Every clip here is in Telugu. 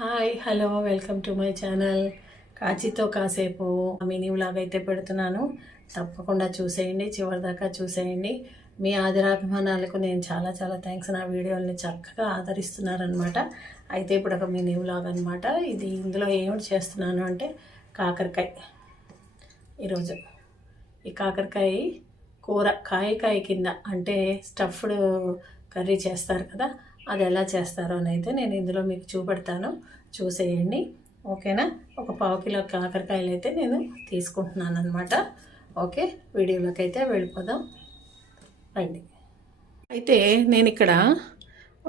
Hi hello welcome to my channel. కాచితో కాసేపు మినీ వ్లాగ్ అయితే పెడుతున్నాను. తప్పకుండా చూసేయండి, చివరిదాకా చూసేయండి. మీ ఆదరాభిమానాలకు నేను చాలా చాలా థ్యాంక్స్. నా వీడియోల్ని చక్కగా ఆదరిస్తున్నారనమాట. అయితే ఇప్పుడు ఒక మినీ వ్లాగ్ అనమాట. ఇందులో ఏమిటి చేస్తున్నాను అంటే కాకరకాయ. ఈరోజు ఈ కాకరకాయ కూర కాయ కింద అంటే స్టఫ్డ్ కర్రీ చేస్తారు కదా, అది ఎలా చేస్తారో అని అయితే నేను ఇందులో మీకు చూపెడతాను, చూసేయండి. ఓకేనా? ఒక 1/2 కిలో కాకరకాయలు అయితే నేను తీసుకుంటున్నాను అనమాట. ఓకే, వీడియోలోకి అయితే వెళ్ళిపోదాం రండి. అయితే నేను ఇక్కడ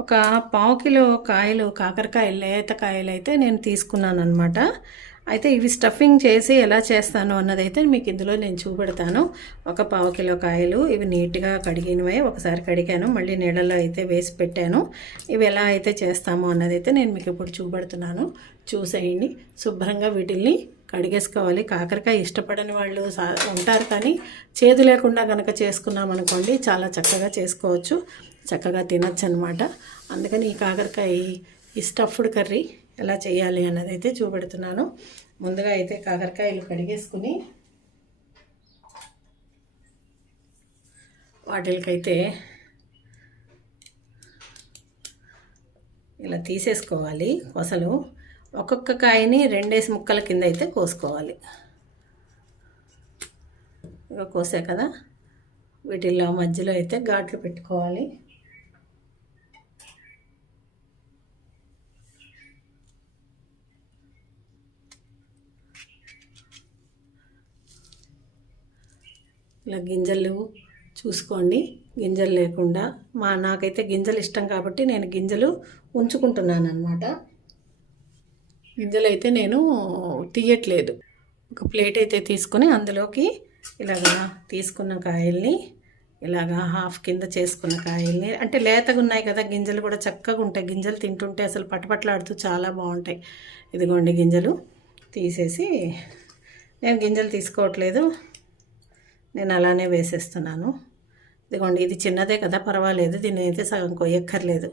ఒక 1/2 కిలో కాకరకాయలు లేత కాయలు అయితే నేను తీసుకున్నాను అనమాట. అయితే ఇవి స్టఫింగ్ చేసి ఎలా చేస్తాను అన్నదైతే మీకు ఇందులో నేను చూపెడతాను. ఒక 1/2 కిలో కాయలు ఇవి నీట్గా కడిగినవే, ఒకసారి కడిగాను, మళ్ళీ నీళ్ళలో అయితే వేసి పెట్టాను. ఇవి ఎలా అయితే చేస్తామో అన్నదైతే నేను మీకు ఇప్పుడు చూపెడుతున్నాను, చూసేయండి. శుభ్రంగా వీటిల్ని కడిగేసుకోవాలి. కాకరకాయ ఇష్టపడని వాళ్ళు ఉంటారు, కానీ చేదు లేకుండా కనుక చేసుకున్నాం అనుకోండి చాలా చక్కగా చేసుకోవచ్చు, చక్కగా తినచ్చు అనమాట. అందుకని ఈ కాకరకాయ ఈ స్టఫ్డ్ కర్రీ ఎలా చేయాలి అన్నది అయితే చూపెడుతున్నాను. ముందుగా అయితే కాకరకాయలు కడిగేసుకుని వాటికైతే ఇలా తీసేసుకోవాలి కొసలు. ఒక్కొక్క కాయని 2 ముక్కల కింద అయితే కోసుకోవాలి. ఇక కోసే కదా, వీటిల్లో మధ్యలో అయితే ఘాట్లు పెట్టుకోవాలి. ఇలా గింజలు చూసుకోండి, గింజలు లేకుండా. నాకైతే గింజలు ఇష్టం కాబట్టి నేను గింజలు ఉంచుకుంటున్నాను అనమాట. గింజలు అయితే నేను తీయట్లేదు. ఒక ప్లేట్ అయితే తీసుకొని అందులోకి ఇలాగా తీసుకున్న కాయల్ని ఇలాగా హాఫ్ కింద చేసుకున్న కాయల్ని, అంటే లేతగా ఉన్నాయి కదా గింజలు కూడా చక్కగా ఉంటాయి. గింజలు తింటుంటే అసలు పటపట్లాడుతూ చాలా బాగుంటాయి. ఇదిగోండి గింజలు తీసేసి, నేను గింజలు తీసుకోవట్లేదు, నేను అలానే వేసేస్తున్నాను. ఇదిగోండి, ఇది చిన్నదే కదా, పర్వాలేదు, దీన్ని అయితే సగం కొయ్యక్కర్లేదు.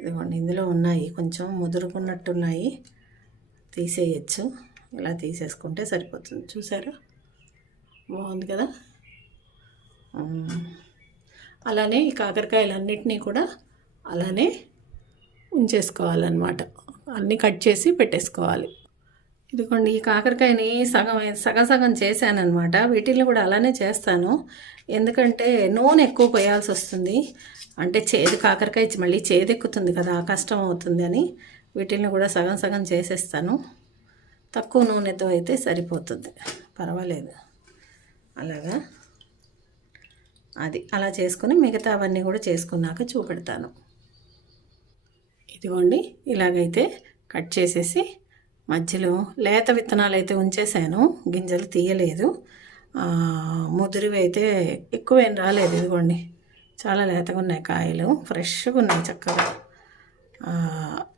ఇదిగోండి, ఇందులో ఉన్నాయి కొంచెం ముదురుకున్నట్టున్నాయి, తీసేయచ్చు. ఇలా తీసేసుకుంటే సరిపోతుంది. చూసారా, బాగుంది కదా. అలానే ఈ కాకరకాయలన్నిటినీ కూడా అలానే ఉంచేసుకోవాలన్నమాట. అన్నీ కట్ చేసి పెట్టేసుకోవాలి. ఇదిగోండి, ఈ కాకరకాయని సగం చేశానమాట. వీటిని కూడా అలానే చేస్తాను, ఎందుకంటే నూనె ఎక్కువ పోయాల్సి వస్తుంది. అంటే చేదు కాకరకాయ మళ్ళీ చేదెక్కుతుంది కదా, కష్టం అవుతుంది అని వీటిని కూడా సగం చేసేస్తాను. తక్కువ నూనెతో అయితే సరిపోతుంది, పర్వాలేదు. అలాగా అలా చేసుకుని మిగతా అవన్నీ కూడా చేసుకున్నాక చూపెడతాను. ఇదిగోండి, ఇలాగైతే కట్ చేసేసి మధ్యలో లేత విత్తనాలు అయితే ఉంచేసాను, గింజలు తీయలేదు. ముదిరివి అయితే ఎక్కువేం రాలేదు. ఇదిగోండి, చాలా లేతగా ఉన్నాయి కాయలు, ఫ్రెష్గా ఉన్నాయి చక్కగా.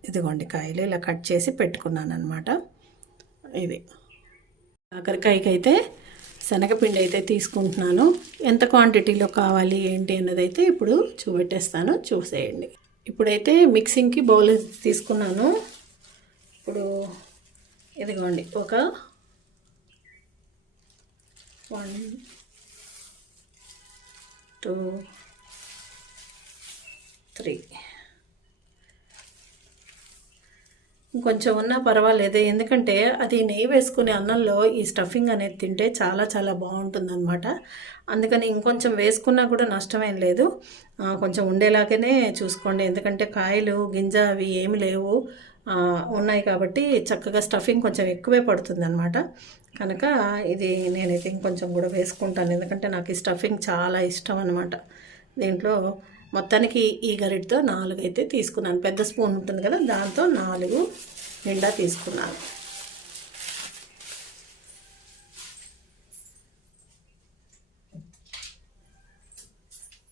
ఇదిగోండి కాయలు ఇలా కట్ చేసి పెట్టుకున్నాను అనమాట. ఇది కాకరకాయకి అయితే శనగపిండి అయితే తీసుకుంటున్నాను. ఎంత క్వాంటిటీలో కావాలి ఏంటి అన్నదైతే ఇప్పుడు చూపెట్టేస్తాను, చూసేయండి. ఇప్పుడైతే మిక్సింగ్కి బౌల్ తీసుకున్నాను. ఇప్పుడు ఇదిగోండి, ఒక 1 2 3 ఇంకొంచెం ఉన్నా పర్వాలేదు, ఎందుకంటే అది నెయ్యి వేసుకునే అన్నంలో ఈ స్టఫింగ్ అనేది తింటే చాలా చాలా బాగుంటుందన్నమాట. అందుకని ఇంకొంచెం వేసుకున్నా కూడా నష్టమేం లేదు, కొంచెం ఉండేలాగానే చూసుకోండి. ఎందుకంటే కాయలు గింజ అవి ఏమి లేవు, ఉన్నాయి కాబట్టి చక్కగా స్టఫింగ్ కొంచెం ఎక్కువే పడుతుంది అనమాట. కనుక ఇది నేనైతే ఇంకొంచెం కూడా వేసుకుంటాను, ఎందుకంటే నాకు ఈ స్టఫింగ్ చాలా ఇష్టం అనమాట. దీంట్లో మొత్తానికి ఈ గరిటతో 4 అయితే తీసుకున్నాను. పెద్ద స్పూన్ ఉంటుంది కదా, దాంతో 4 నిండా తీసుకున్నాను.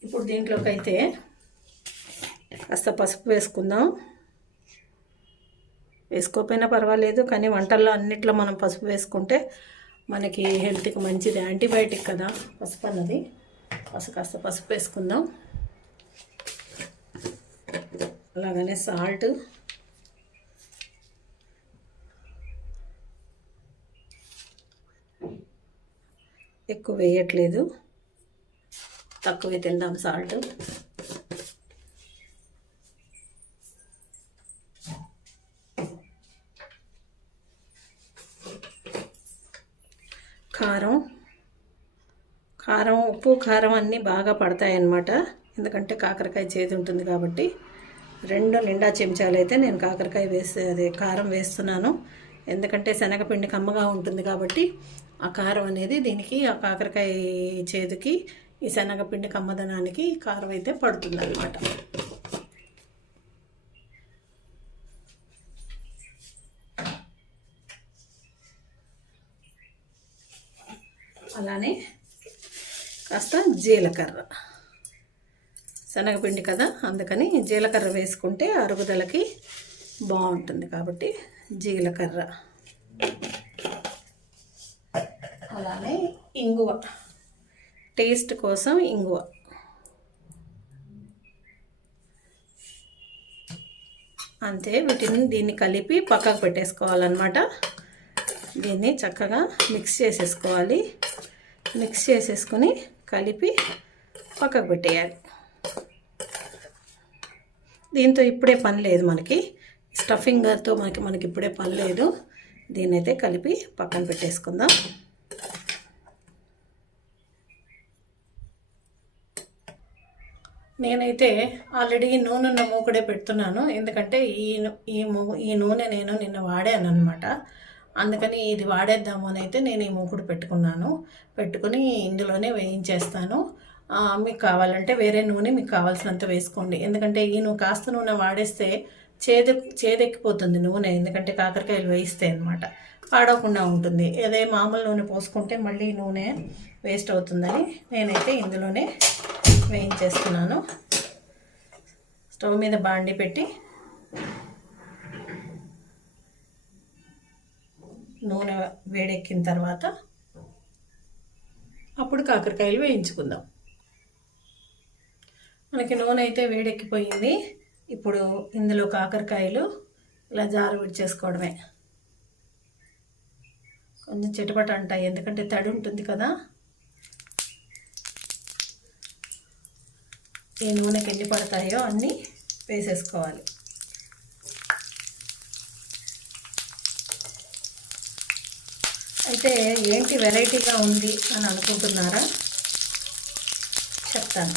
ఇప్పుడు దీంట్లోకి అయితే కాస్త పసుపు వేసుకుందాం. వేసుకోకపోయినా పర్వాలేదు, కానీ వంటల్లో అన్నిట్లో మనం పసుపు వేసుకుంటే మనకి హెల్త్కి మంచిది, యాంటీబయాటిక్ కదా పసుపు అన్నది. కాస్త పసుపు వేసుకుందాం. అలాగనే సాల్ట్, ఎక్కువ వేయట్లేదు, తక్కువే తిందాం సాల్ట్. కారం, ఉప్పు, కారం అన్నీ బాగా పడతాయి అన్నమాట. ఎందుకంటే కాకరకాయ చేదు ఉంటుంది కాబట్టి 2 నిండా చెంచాలు అయితే నేను కారం వేస్తున్నాను. ఎందుకంటే శనగపిండి కమ్మగా ఉంటుంది కాబట్టి ఆ కారం అనేది దీనికి, ఆ కాకరకాయ చేదుకి, ఈ శనగపిండి కమ్మదనానికి కారం అయితే పడుతుంది అన్నమాట. అలానే కాస్త జీలకర్ర, శనగపిండి కదా అందుకని జీలకర్ర వేసుకుంటే అరుగుదలకి బాగుంటుంది కాబట్టి జీలకర్ర. అలానే ఇంగువ, టేస్ట్ కోసం ఇంగువ. అంతే, దీన్ని కలిపి పక్కకు పెట్టేసుకోవాలన్నమాట. దీన్ని చక్కగా మిక్స్ చేసేసుకోవాలి. మిక్స్ చేసేసుకొని కలిపి పక్కకు పెట్టేయాలి. దీంతో ఇప్పుడే పని లేదు, మనకి స్టఫింగ్తో మనకి ఇప్పుడే పని లేదు. దీన్నైతే కలిపి పక్కన పెట్టేసుకుందాం. నేనైతే ఆల్రెడీ నూనె ఉన్న మూకుడే పెడుతున్నాను. ఎందుకంటే ఈ నూనె నేను నిన్న వాడాను అనమాట. అందుకని ఇది వాడేద్దాము అని అయితే నేను ఈ మూకుడు పెట్టుకుని ఇందులోనే వేయించేస్తాను. మీకు కావాలంటే వేరే నూనె మీకు కావాల్సినంత వేసుకోండి. ఎందుకంటే కాస్త నూనె వాడేస్తే చేదెక్కిపోతుంది నూనె. ఎందుకంటే కాకరకాయలు వేయిస్తే అనమాట, పాడవకుండా ఉంటుంది. అదే మామూలు నూనె పోసుకుంటే మళ్ళీ నూనె వేస్ట్ అవుతుందని నేనైతే ఇందులోనే వేయించేస్తున్నాను. స్టవ్ మీద బాండి పెట్టి నూనె వేడెక్కిన తర్వాత అప్పుడు కాకరకాయలు వేయించుకుందాం. మనకి నూనె అయితే వేడెక్కిపోయింది. ఇప్పుడు ఇందులో కాకరకాయలు ఇలా జారు విడిచేసుకోవడమే. కొంచెం చిటపట అంటాయి, ఎందుకంటే తడి ఉంటుంది కదా. ఈ నూనెకి ఎన్ని పడతాయో అన్నీ వేసేసుకోవాలి. అయితే ఏంటి వెరైటీగా ఉంది అని అనుకుంటున్నారా? చెప్తాను.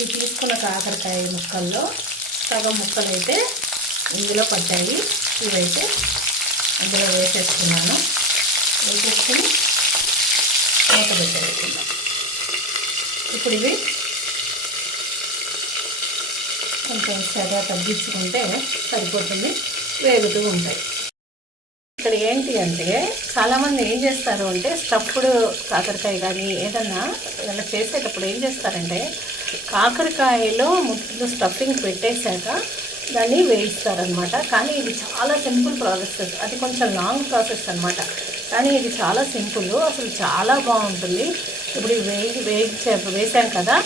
ఈ తీసుకున్న కాకరకాయ ముక్కల్లో సగం ముక్కలు అయితే ఇందులో పడ్డాయి. ఇవైతే అందులో వేసేసుకున్నాను. వేసేసుకుని మూత పెట్టేసుకుందాం. ఇప్పుడు ఇవి కొంచెం సగా తగ్గించుకుంటే సరిపోతుంది, వేగుతూ ఉంటాయి. ఇక్కడ ఏంటి అంటే చాలామంది ఏం చేస్తారు అంటే స్టఫ్డ్ కాకరకాయ కానీ ఏదన్నా ఇలా చేసేటప్పుడు ఏం చేస్తారంటే కాకరకాయలో ముందు స్టఫింగ్ పెట్టేశాక దాన్ని వేయిస్తారనమాట. కానీ ఇది చాలా సింపుల్ ప్రాసెస్, అది కొంచెం లాంగ్ ప్రాసెస్ అనమాట. కానీ ఇది చాలా సింపుల్, అసలు చాలా బాగుంటుంది. ఇప్పుడు వేసాం కదా,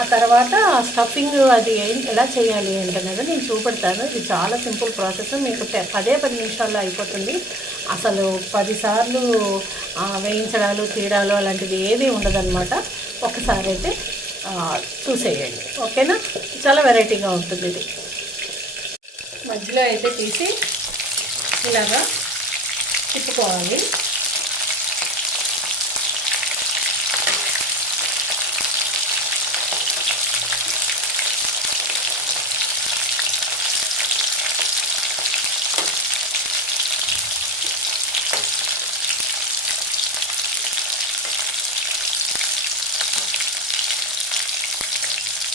ఆ తర్వాత స్టఫింగ్ అది ఎలా చేయాలి అంటే నేను చూపెడతాను. ఇది చాలా సింపుల్ ప్రాసెస్, మీకు 10 నిమిషాల్లో అయిపోతుంది. అసలు 10 సార్లు వేయించడాలు తీయడాలు అలాంటిది ఏది ఉండదన్నమాట. ఒకసారి అయితే చూసేయండి, ఓకేనా? చాలా వెరైటీగా ఉంటుంది ఇది. మధ్యలో అయితే తీసి ఇలాగా తిప్పుకోవాలి.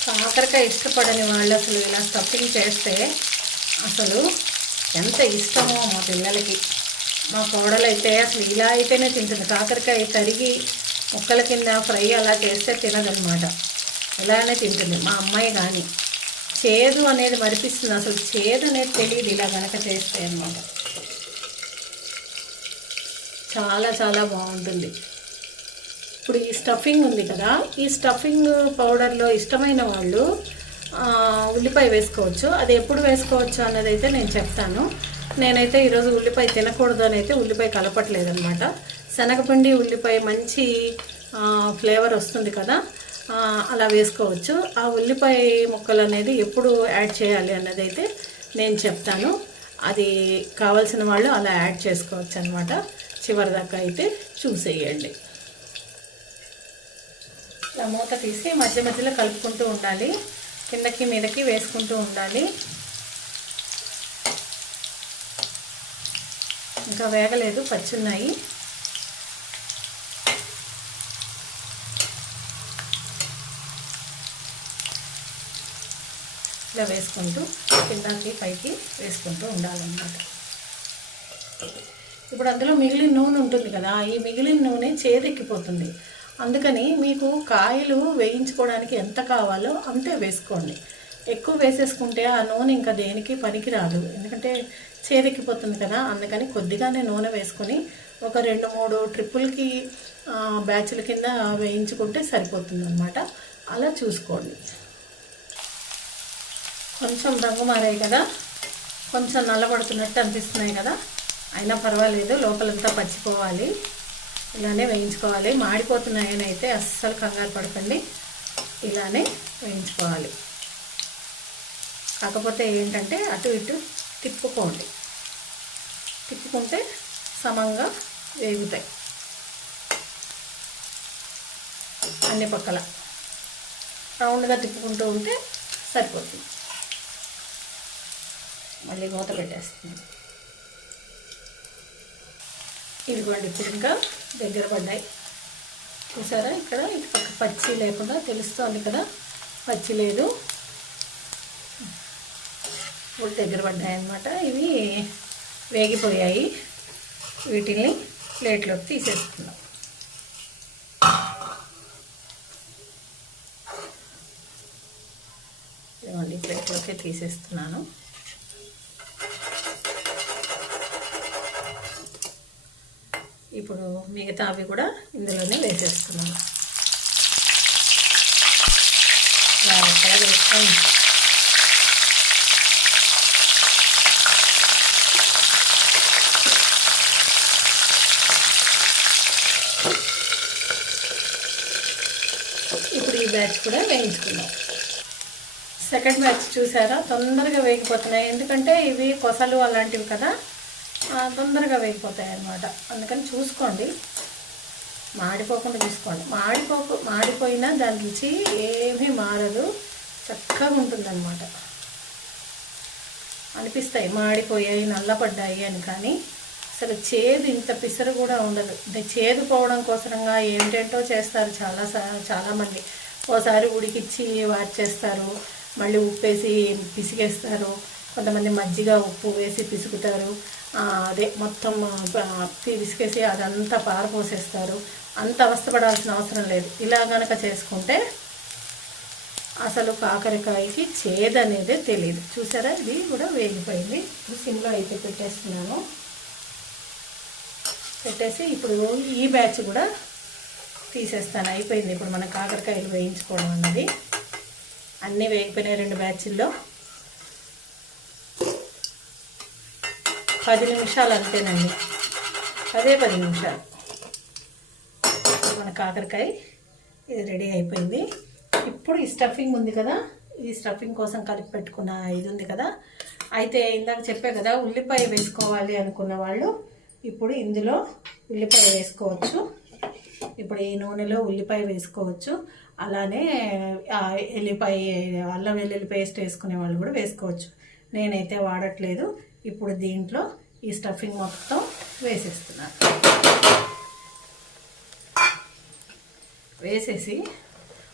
కాకరకాయ ఇష్టపడని వాళ్ళు అసలు ఇలా స్టఫింగ్ చేస్తే అసలు ఎంత ఇష్టమో మా పిల్లలకి. మా కోడలైతే అసలు ఇలా అయితేనే తింటుంది. కాకరకాయ తరిగి ముక్కల కింద ఫ్రై అలా చేస్తే తినదనమాట. ఇలానే తింటుంది మా అమ్మాయి. కానీ చేదు అనేది మరిపిస్తుంది, అసలు చేదు అనేది తెలియదు ఇలా కనుక చేస్తే అన్నమాట. చాలా చాలా బాగుంటుంది. ఇప్పుడు ఈ స్టఫింగ్ ఉంది కదా, ఈ స్టఫింగ్ పౌడర్లో ఇష్టమైన వాళ్ళు ఉల్లిపాయ వేసుకోవచ్చు. అది ఎప్పుడు వేసుకోవచ్చు అన్నది అయితే నేను చెప్తాను. నేనైతే ఈరోజు ఉల్లిపాయ తినకూడదు అని అయితే ఉల్లిపాయ కలపట్లేదనమాట. శనగపిండి ఉల్లిపాయ మంచి ఫ్లేవర్ వస్తుంది కదా, అలా వేసుకోవచ్చు. ఆ ఉల్లిపాయ ముక్కలు అనేది ఎప్పుడు యాడ్ చేయాలి అన్నది అయితే నేను చెప్తాను. అది కావాల్సిన వాళ్ళు అలా యాడ్ చేసుకోవచ్చు అనమాట. చివరిదాకా అయితే చూసేయండి. ఇలా మూత తీసి మధ్య మధ్యలో కలుపుకుంటూ ఉండాలి, కిందకి మీదకి వేసుకుంటూ ఉండాలి. ఇంకా వేగలేదు, పచ్చున్నాయి. ఇలా వేసుకుంటూ కిందకి పైకి వేసుకుంటూ ఉండాలన్నమాట. ఇప్పుడు అందులో మిగిలిన నూనె ఉంటుంది కదా, ఈ మిగిలిన నూనె చేదెక్కిపోతుంది. అందుకని మీకు కాయలు వేయించుకోవడానికి ఎంత కావాలో అంతే వేసుకోండి. ఎక్కువ వేసేసుకుంటే ఆ నూనె ఇంకా దేనికి పనికిరాదు, ఎందుకంటే చేదెక్కిపోతుంది కదా. అందుకని కొద్దిగానే నూనె వేసుకొని ఒక 2-3 ట్రిప్పులకి బ్యాచ్ల కింద వేయించుకుంటే సరిపోతుంది అన్నమాట. అలా చూసుకోండి. కొంచెం రంగు మారాయి కదా, కొంచెం నల్లబడుతున్నట్టు అనిపిస్తున్నాయి కదా, అయినా పర్వాలేదు, లోపలంతా పచ్చిపోవాలి. ఇలానే వేయించుకోవాలి. మాడిపోతున్నాయని అయితే అస్సలు కంగారు పడకండి, ఇలానే వేయించుకోవాలి. కాకపోతే ఏంటంటే అటు ఇటు తిప్పుకోండి, తిప్పుకుంటే సమంగా వేగుతాయి అన్ని పక్కల. రౌండ్గా తిప్పుకుంటూ ఉంటే సరిపోతుంది. మళ్ళీ మూత పెట్టేస్తుంది. ఇదిగోండి, ఇప్పుడు ఇంకా దగ్గర పడ్డాయి. చూసారా, ఇక్కడ ఇటు పక్క పచ్చి లేకుండా తెలుస్తోంది కదా, పచ్చి లేదు. ఇప్పుడు దగ్గర పడ్డాయి అన్నమాట. ఇవి వేగిపోయాయి. వీటిని ప్లేట్లోకి తీసేసుకుందాం. ఇదిగోండి, ప్లేట్లోకి తీసేస్తున్నాను. ఇప్పుడు మిగతా అవి కూడా ఇందులోనే వేసేస్తున్నాను. ఇప్పుడు ఈ బ్యాచ్ కూడా వేయించుకుందాం. సెకండ్ బ్యాచ్ చూసారా, తొందరగా వేగిపోతున్నాయి. ఎందుకంటే ఇవి కొసలు అలాంటివి కదా, తొందరగా వేగిపోతాయి అన్నమాట. అందుకని చూసుకోండి, మాడిపోకుండా చూసుకోండి. మాడిపోయినా దాని రుచి ఏమీ మారదు, చక్కగా ఉంటుందన్నమాట. అనిపిస్తాయి మాడిపోయాయి, నల్లపడ్డాయి అని, కానీ అసలు చేదు ఇంత పిసరు కూడా ఉండదు. అంటే చేదు పోవడం కోసంగా ఏంటేంటో చేస్తారు చాలామంది. ఓసారి ఉడికిచ్చి వార్చేస్తారు, మళ్ళీ ఉప్పేసి పిసిగేస్తారు, కొంతమంది మజ్జిగ ఉప్పు వేసి పిసుకుతారు, అదే మొత్తం పిసికేసి అదంతా పారపోసేస్తారు. అంత అవస్థపడాల్సిన అవసరం లేదు. ఇలా కనుక చేసుకుంటే అసలు కాకరకాయకి చేదు అనేది తెలియదు. చూసారా, ఇది కూడా వేగిపోయింది. సిమ్లో అయితే పెట్టేస్తున్నాను. పెట్టేసి ఇప్పుడు ఈ బ్యాచ్ కూడా తీసేస్తాను. అయిపోయింది ఇప్పుడు మన కాకరకాయలు వేయించుకోవడం అన్నది. అన్నీ వేగిపోయినాయి 2 బ్యాచ్ల్లో. 10 నిమిషాలు అంతేనండి, 10 నిమిషాలు మన కాకరకాయ ఇది రెడీ అయిపోయింది. ఇప్పుడు ఈ స్టఫింగ్ ఉంది కదా, ఈ స్టఫింగ్ కోసం కలిపి పెట్టుకున్న ఇది ఉంది కదా, అయితే ఇందాక చెప్పే కదా ఉల్లిపాయ వేసుకోవాలి అనుకున్న వాళ్ళు ఇప్పుడు ఇందులో ఉల్లిపాయ వేసుకోవచ్చు. ఇప్పుడు ఈ నూనెలో ఉల్లిపాయ వేసుకోవచ్చు. అలానే ఎల్లిపాయ, అల్లం వెల్లుల్లి పేస్ట్ వేసుకునే వాళ్ళు కూడా వేసుకోవచ్చు. నేనైతే వాడట్లేదు. ఇప్పుడు దీంట్లో ఈ స్టఫింగ్ మొత్తం వేసేస్తున్నాను. వేసేసి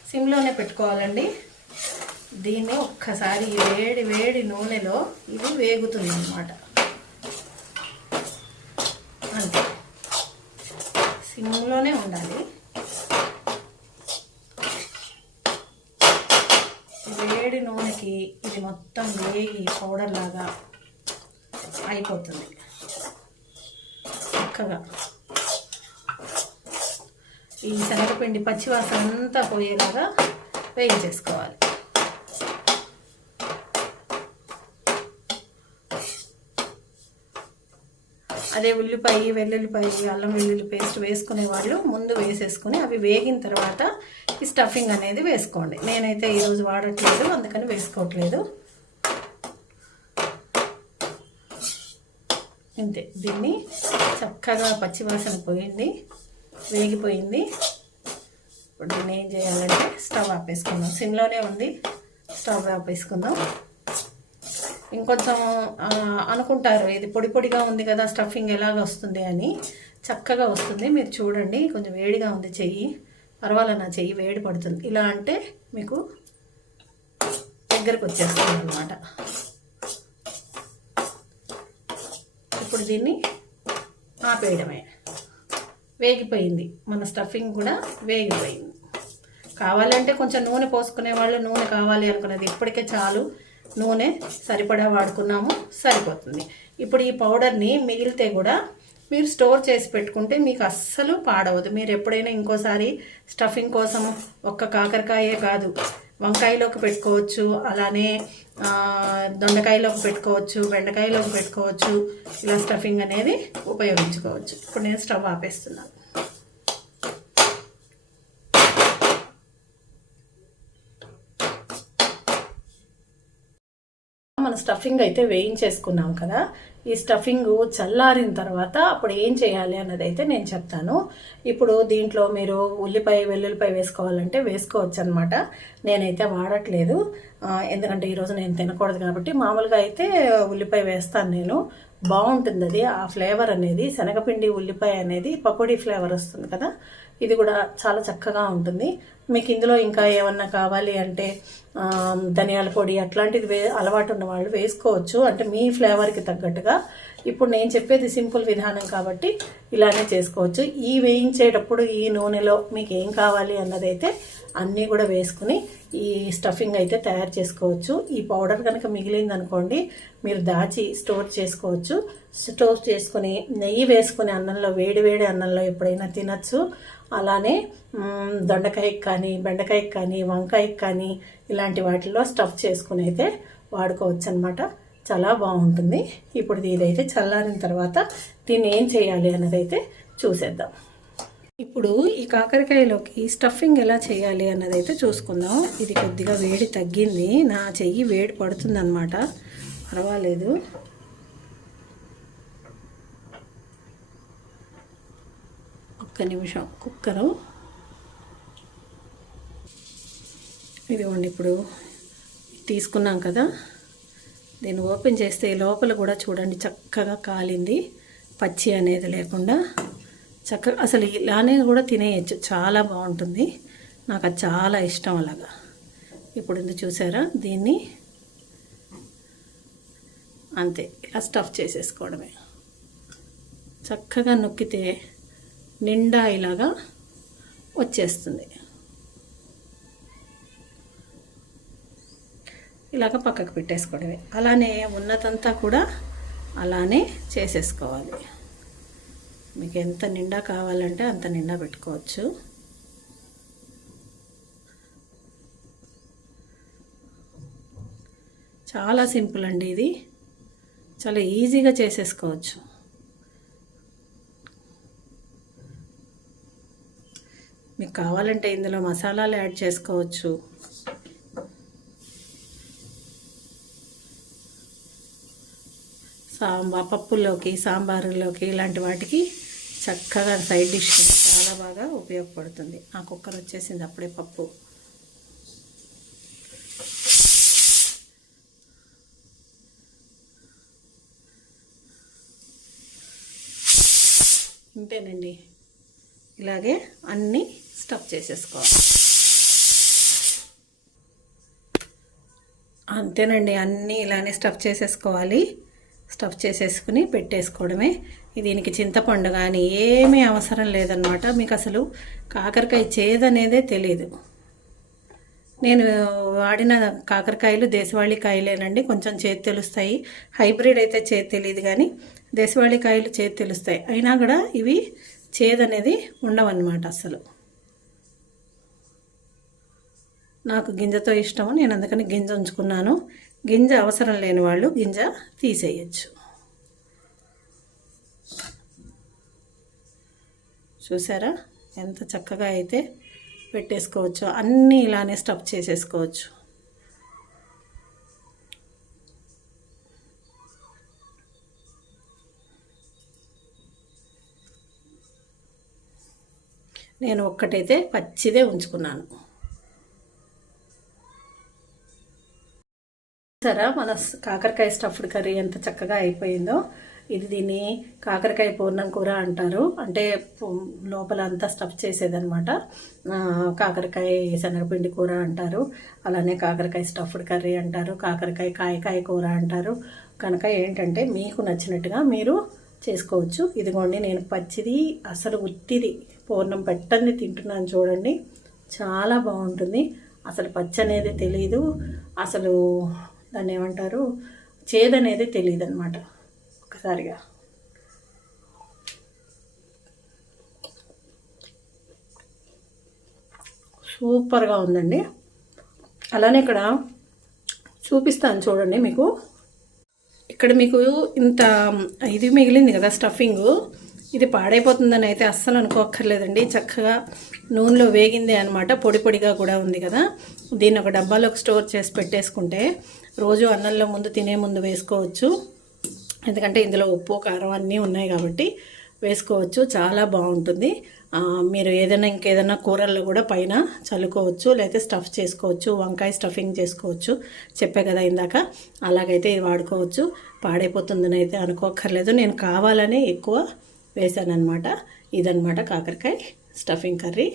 సిమ్లోనే పెట్టుకోవాలండి. దీన్ని ఒక్కసారి వేడి వేడి నూనెలో ఇది వేగుతుంది అన్నమాట. అంతే, సిమ్లోనే ఉండాలి. వేడి నూనెకి ఇది మొత్తం వేగి పౌడర్ లాగా అయిపోతుంది. చక్కగా ఈ శనగపిండి పచ్చివాసన అంతా పోయేలాగా వేయించేసుకోవాలి. అదే ఉల్లిపాయ, వెల్లుల్లిపాయ, అల్లం వెల్లుల్లి పేస్ట్ వేసుకునే వాళ్ళు ముందు వేసేసుకుని అవి వేగిన తర్వాత ఈ స్టఫింగ్ అనేది వేసుకోండి. నేనైతే ఈరోజు వాడట్లేదు, అందుకని వేసుకోవట్లేదు. ఇంతే, దీన్ని చక్కగా పచ్చివాసన పోయింది, వేగిపోయింది. ఇప్పుడు దీన్ని ఏం చేయాలంటే స్టవ్ ఆపేసుకుందాం. సిమ్లోనే ఉంది, స్టవ్ ఆపేసుకుందాం. ఇంకొంచెం అనుకుంటారు ఇది పొడి పొడిగా ఉంది కదా స్టఫింగ్ ఎలాగ వస్తుంది అని. చక్కగా వస్తుంది. మీరు చూడండి, కొంచెం వేడిగా ఉంది చెయ్యి, పర్వాలేదు, నా చెయ్యి వేడి పడుతుంది. ఇలా అంటే మీకు దగ్గరకు వచ్చేస్తుంది అన్నమాట. ఇప్పుడు దీన్ని ఆపేయడమే. వేగిపోయింది, మన స్టఫింగ్ కూడా వేగిపోయింది. కావాలంటే కొంచెం నూనె పోసుకునే వాళ్ళు నూనె కావాలి అనుకునేది ఇప్పటికే చాలు, నూనె సరిపడా వాడుకున్నాము, సరిపోతుంది. ఇప్పుడు ఈ పౌడర్ని మిగిలితే కూడా మీరు స్టోర్ చేసి పెట్టుకుంటే మీకు అస్సలు పాడవదు. మీరు ఎప్పుడైనా ఇంకోసారి స్టఫింగ్ కోసం ఒక్క కాకరకాయే కాదు, వంకాయలోకి పెట్టుకోవచ్చు, అలానే దొండకాయలోకి పెట్టుకోవచ్చు, బెండకాయలోకి పెట్టుకోవచ్చు. ఇలా స్టఫింగ్ అనేది ఉపయోగించుకోవచ్చు. ఇప్పుడు నేను స్టవ్ ఆపేస్తున్నాను. మన స్టఫింగ్ అయితే వేయించేసుకున్నాం కదా. ఈ స్టఫింగ్ చల్లారిన తర్వాత అప్పుడు ఏం చేయాలి అన్నది అయితే నేను చెప్తాను. ఇప్పుడు దీంట్లో మీరు ఉల్లిపాయ, వెల్లుల్లిపాయ వేసుకోవాలంటే వేసుకోవచ్చు అనమాట. నేనైతే వాడట్లేదు, ఎందుకంటే ఈరోజు నేను తినకూడదు కాబట్టి. మామూలుగా అయితే ఉల్లిపాయ వేస్తాను నేను, బాగుంటుంది అది. ఆ ఫ్లేవర్ అనేది శనగపిండి ఉల్లిపాయ అనేది పకోడీ ఫ్లేవర్ వస్తుంది కదా, ఇది కూడా చాలా చక్కగా ఉంటుంది. మీకు ఇందులో ఇంకా ఏమన్నా కావాలి అంటే ధనియాల పొడి అట్లాంటిది అలవాటు ఉన్న వాళ్ళు వేసుకోవచ్చు, అంటే మీ ఫ్లేవర్కి తగ్గట్టుగా. ఇప్పుడు నేను చెప్పేది సింపుల్ విధానం కాబట్టి ఇలానే చేసుకోవచ్చు. ఈ వేయించేటప్పుడు ఈ నూనెలో మీకు ఏం కావాలి అన్నదైతే అన్నీ కూడా వేసుకుని ఈ స్టఫింగ్ అయితే తయారు చేసుకోవచ్చు. ఈ పౌడర్ కనుక మిగిలింది అనుకోండి, మీరు దాచి స్టోర్ చేసుకోవచ్చు. స్టోర్ చేసుకుని నెయ్యి వేసుకుని అన్నంలో, వేడి వేడి అన్నంలో ఎప్పుడైనా తినచ్చు. అలానే దొండకాయకి కానీ, బెండకాయకి కానీ, వంకాయకి కానీ ఇలాంటి వాటిల్లో స్టఫ్ చేసుకుని అయితే వాడుకోవచ్చు అనమాట. చాలా బాగుంటుంది. ఇప్పుడు ఇదైతే చల్లారిన తర్వాత దీన్ని ఏం చేయాలి అన్నదైతే చూసేద్దాం. ఇప్పుడు ఈ కాకరకాయలోకి స్టఫింగ్ ఎలా చేయాలి అన్నదైతే చూసుకుందాం. ఇది కొద్దిగా వేడి తగ్గింది, నా చెయ్యి వేడి పడుతుంది అనమాట, పర్వాలేదు. ఒక్క నిమిషం. కుక్కరు ఇదిగోండి, ఇప్పుడు తీసుకున్నాం కదా, దీన్ని ఓపెన్ చేస్తే లోపల కూడా చూడండి చక్కగా కాలింది, పచ్చి అనేది లేకుండా చక్కగా. అసలు ఇలానే కూడా తినేయచ్చు, చాలా బాగుంటుంది. నాకు అది చాలా ఇష్టం అలాగా. ఇప్పుడు ఇది చూసారా, దీన్ని అంతే ఇలా స్టఫ్ చేసేసుకోవడమే. చక్కగా నొక్కితే నిండా ఇలాగా వచ్చేస్తుంది. ఇలాగ పక్కకు పెట్టేసుకోవడమే. అలానే ఉన్నదంతా కూడా అలానే చేసేసుకోవాలి. మీకు ఎంత నిండా కావాలంటే అంత నిండా పెట్టుకోవచ్చు. చాలా సింపుల్ అండి, ఇది చాలా ఈజీగా చేసేసుకోవచ్చు. మీకు కావాలంటే ఇందులో మసాలాలు యాడ్ చేసుకోవచ్చు. పప్పుల్లోకి, సాంబారుల్లోకి, ఇలాంటి వాటికి చక్కగా సైడ్ డిష్ చాలా బాగా ఉపయోగపడుతుంది. ఆ కుక్కర్ వచ్చేసింది అప్పుడే. పప్పు ఇంతేనండి, ఇలాగే అన్నీ స్టఫ్ చేసేసుకోవాలి. అంతేనండి, అన్నీ ఇలానే స్టఫ్ చేసేసుకోవాలి. స్టఫ్ చేసేసుకుని పెట్టేసుకోవడమే. దీనికి చింతపండు కానీ ఏమీ అవసరం లేదన్నమాట. మీకు అసలు కాకరకాయ చేదనేదే తెలియదు. నేను వాడిన కాకరకాయలు దేశవాళీ కాయలేనండి, కొంచెం చేతి తెలుస్తాయి. హైబ్రిడ్ అయితే చేతి తెలియదు, కానీ దేశవాళీ కాయలు చేతి తెలుస్తాయి. అయినా కూడా ఇవి చేదనేది ఉండవన్నమాట అసలు. నాకు గింజతో ఇష్టము, నేను అందుకని గింజ ఉంచుకున్నాను. గింజ అవసరం లేని వాళ్ళు గింజ తీసేయచ్చు. చూసారా ఎంత చక్కగా అయితే పెట్టేసుకోవచ్చు. అన్నీ ఇలానే స్టఫ్ చేసేసుకోవచ్చు. నేను ఒక్కటైతే పచ్చిదే ఉంచుకున్నాను. సరే, మన కాకరకాయ స్టఫ్డ్ కర్రీ ఎంత చక్కగా అయిపోయిందో. దీన్ని కాకరకాయ పూర్ణం కూర అంటారు. అంటే లోపల అంతా స్టఫ్ చేసేదనమాట. కాకరకాయ శనగపిండి కూర అంటారు, అలానే కాకరకాయ స్టఫ్డ్ కర్రీ అంటారు, కాకరకాయ కాయకాయ కూర అంటారు. కనుక ఏంటంటే మీకు నచ్చినట్టుగా మీరు చేసుకోవచ్చు. ఇదిగోండి, నేను పచ్చిది అసలు ఉత్తిది పూర్ణం పెట్టని తింటున్నాను. చూడండి, చాలా బాగుంటుంది. అసలు పచ్చి అనేది తెలీదు, అసలు దాన్ని ఏమంటారు, చేదనేది తెలియదు అనమాట. ఒకసారిగా సూపర్గా ఉందండి. అలానే ఇక్కడ చూపిస్తాను చూడండి మీకు. ఇక్కడ మీకు ఇంత ఇది మిగిలింది కదా స్టఫింగు, ఇది పాడైపోతుందని అయితే అస్సలు అనుకోక్కర్లేదండి. చక్కగా నూనెలో వేగింది అనమాట, పొడి పొడిగా కూడా ఉంది కదా. దీన్ని ఒక డబ్బాలోకి స్టోర్ చేసి పెట్టేసుకుంటే రోజు అన్నంలో ముందు తినే ముందు వేసుకోవచ్చు. ఎందుకంటే ఇందులో ఉప్పు కారం అన్నీ ఉన్నాయి కాబట్టి వేసుకోవచ్చు. చాలా బాగుంటుంది. మీరు ఏదైనా ఇంకేదైనా కూరల్లో కూడా పైన చల్లుకోవచ్చు, లేకపోతే స్టఫ్ చేసుకోవచ్చు. వంకాయ స్టఫింగ్ చేసుకోవచ్చు, చెప్పే కదా ఇందాక. అలాగైతే ఇది వాడుకోవచ్చు. పాడైపోతుందని అయితే అనుకోక్కర్లేదు. నేను కావాలనే ఎక్కువ వేసానమాట. ఇదనమాట కాకరకాయ స్టఫింగ్ కర్రీ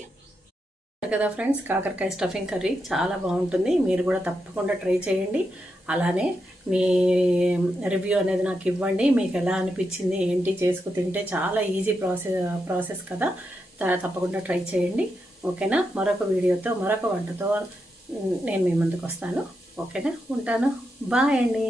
కదా ఫ్రెండ్స్. కాకరకాయ స్టఫింగ్ కర్రీ చాలా బాగుంటుంది. మీరు కూడా తప్పకుండా ట్రై చేయండి. అలానే మీ రివ్యూ అనేది నాకు ఇవ్వండి. మీకు ఎలా అనిపించింది ఏంటి, చేసుకు తింటే చాలా ఈజీ ప్రాసెస్ కదా. తప్పకుండా ట్రై చేయండి. ఓకేనా? మరొక వీడియోతో మరొక వంటతో నేను మీ ముందుకు వస్తాను. ఓకేనా? ఉంటాను. బాయ్ అండి.